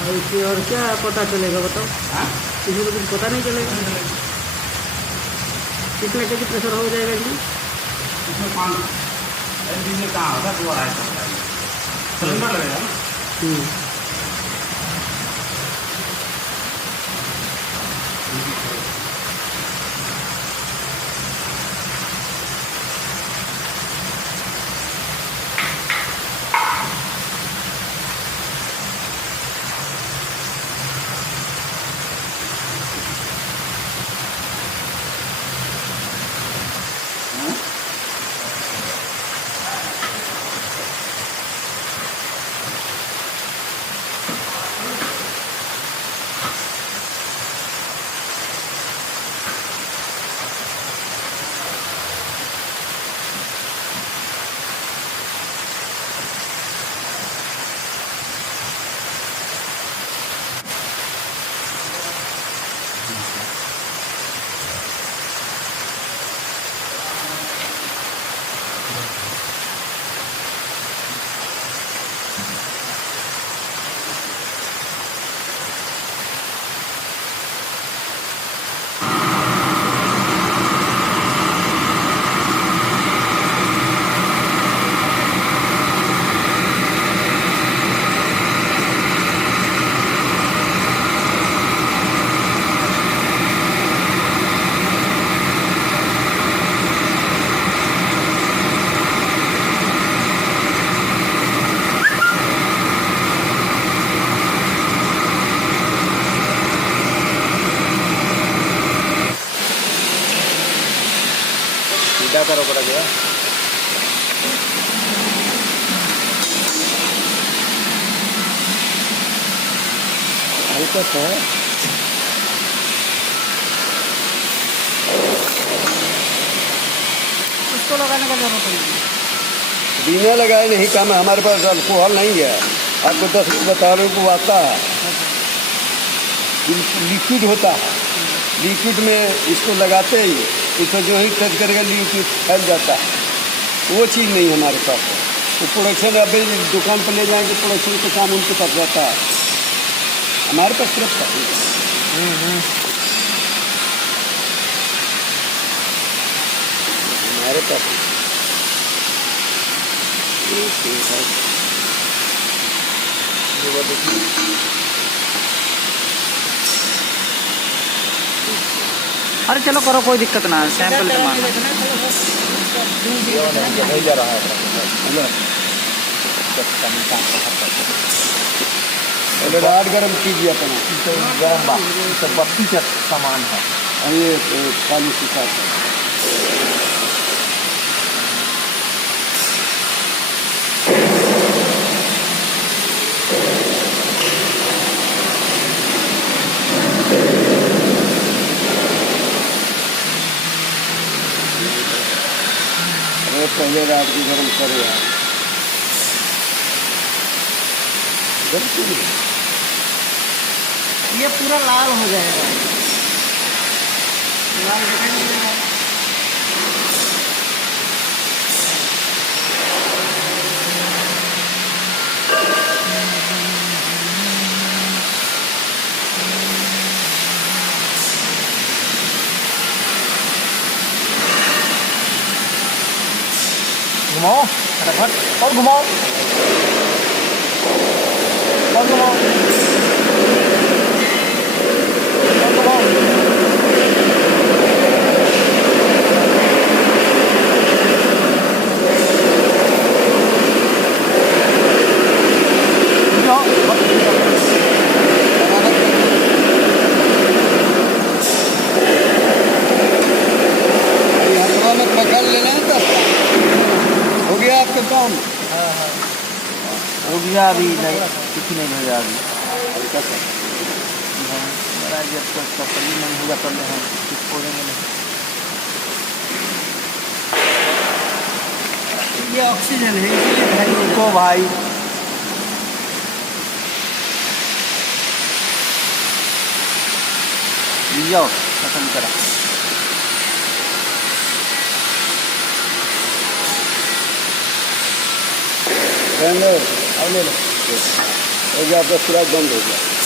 और इसकी और क्या पता चलेगा बताओ? किसी को कुछ पता नहीं चलेगा। कितने केजी प्रेशर हो जाएगा जी? इसमें 5 एलपी में कहाँ होगा 2-2.5 सिलेंडर लगेगा ना। सीधा करो पड़ा गया। हल्का सा उसको लगाने का जरूरत नहीं। बिना लगाए नहीं काम है। हमारे पास अल्कोहल नहीं है। आपको 10 रुपये बता रहे को आता है। लिक्विड होता है। लिक्विड में इसको लगाते ही इसको जो ही टच करेगा लिक्विड फैल जाता है। वो चीज़ नहीं हमारे पास है। तो प्रोडक्शन अभी दुकान पर ले जाएंगे प्रोडक्शन का काम उनके पास रहता है। हमारे पास सिर्फ हमारे पास अरे चलो करो, कोई दिक्कत ना है। सैंपल के मान नहीं जा रहा है। राड गर्म कीजिए अपना। गर्म बात सब बत्ती का सामान है। ये पानी के साथ पहले रात की गर्म करे यार। ये पूरा लाल हो जाएगा। लाल दिखाई नहीं देगा। घुमाओ फटाफट और घुमाओ और घुमाओ और घुमाओ। पकड़ लेना है तब हो गया आपका काम। हो गया अभी नहीं कुछ नहीं हो गया अभी। हल्का सा मेरा जब तक सफली नहीं होगा तब हम कुछ खोलेंगे नहीं। ये ऑक्सीजन है इसलिए भाई रुको भाई जाओ खत्म करा। ले लो। हो गया, आपका सुराग बंद हो गया।